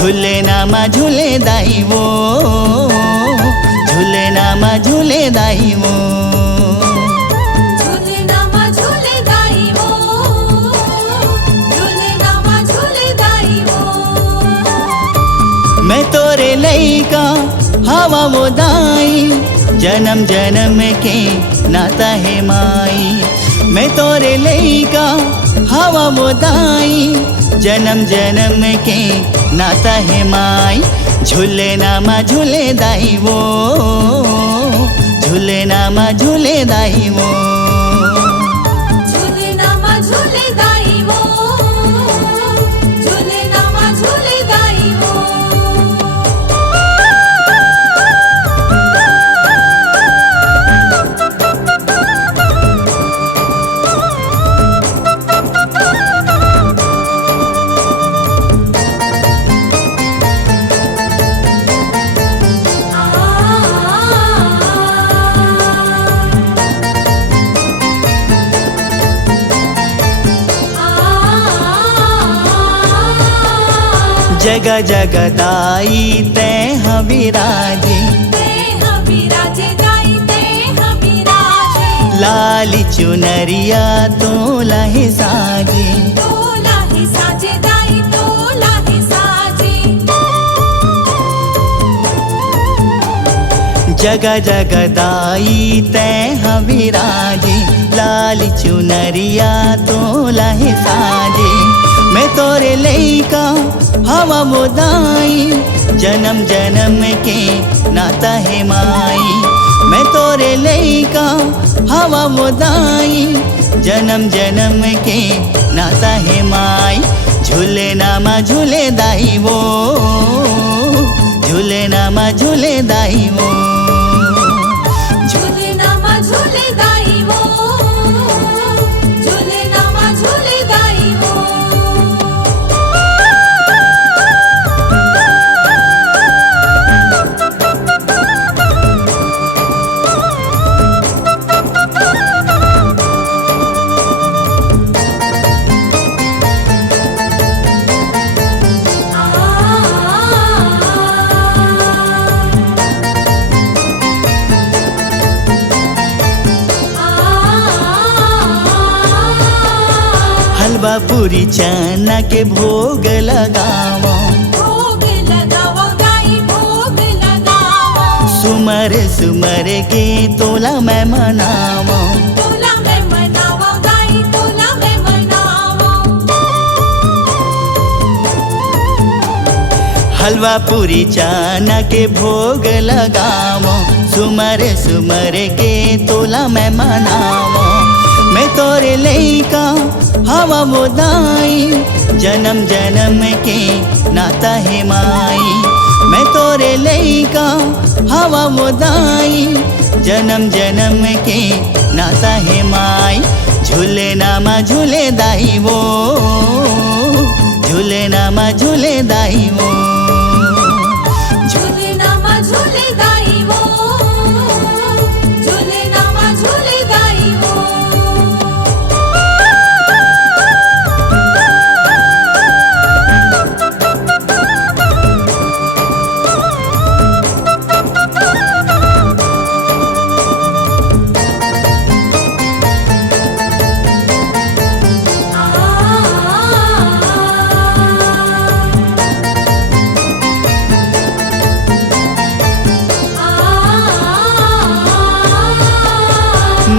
झूले नामा झूले दाई वो, झूले नामा झूले दाई वो। झूले नामा झूले दाई वो, झूले नामा झूले दाई वो। मैं तोरे लइका हवा वो दाई, जन्म जन्म के नाता है माई। मैं तोरे लइका हवा वो दाई, जन्म जन्म के नाता है माई। झूले नामा झूले दाई वो, झूले नामा झूले दाई वो। झूले नामा झूले दाई वो, झूले नामा झूले दाई वो। जगह जगह दाई ते हविराजे, लाली चुनरिया तोला ही साजे। जगह जगह दाई ते हविराजे, लाली चुनरिया तोला ही साजे। मैं तोरे लइका हवा वो दाई, जन्म जन्म के नाता है माई। मैं तोरे लइका हवा वो दाई, जन्म जन्म के नाता है माई। झूले नामा झूले दाई वो, झूले नामा झूले दाई वो। झूले नामा झूले दाई वो, झूले नामा झूले दाई वो। हलवा पूरी चना के भोग लगावो, भोग लगावो दाई भोग लगावो। सुमर सुमर के तोला मैं मनावो, तोला मैं मनावो दाई तोला मैं मनावो। हलवा पूरी चना के भोग लगावो, सुमर सुमर के तोला मैं मनावो। मैं तोरे लइका हवा वो दाई, जन्म जन्म के नाता है माई। मैं तोरे लइका हवा वो दाई, जन्म जन्म के नाता है माई। झूले नामा झूले दाई वो, झूले नामा झूले दाई वो। झूले नामा झूले दाई वो, झूले नामा झूले दाई वो।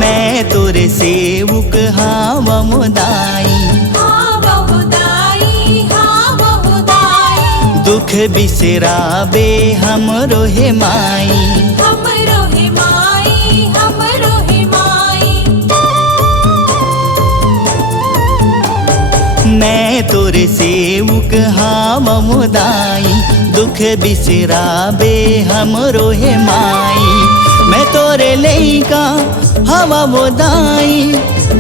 मैं तोरे सेवक हवा वो दाई, दुख बिसराबे हमरो हे माई। हमरो हे माई, हमरो हे माई। मैं तोरे सेवक हवा वो दाई, दुख बिसराबे हमरो हे माई। मैं तोरे लइका हवा वो दाई,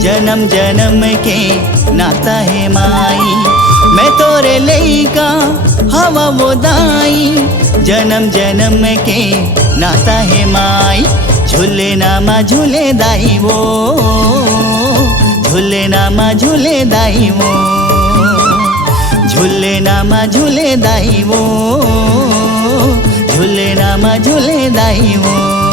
जन्म जन्म के नाता है माई। मैं तोरे लइका हवा वो दाई, जन्म जन्म के नाता है माई। झूले नामा झूले दाई वो, झूले नामा झूले दाई वो। झूलेनामा झूले दाई वो, झूलेनामा झूले दाई वो।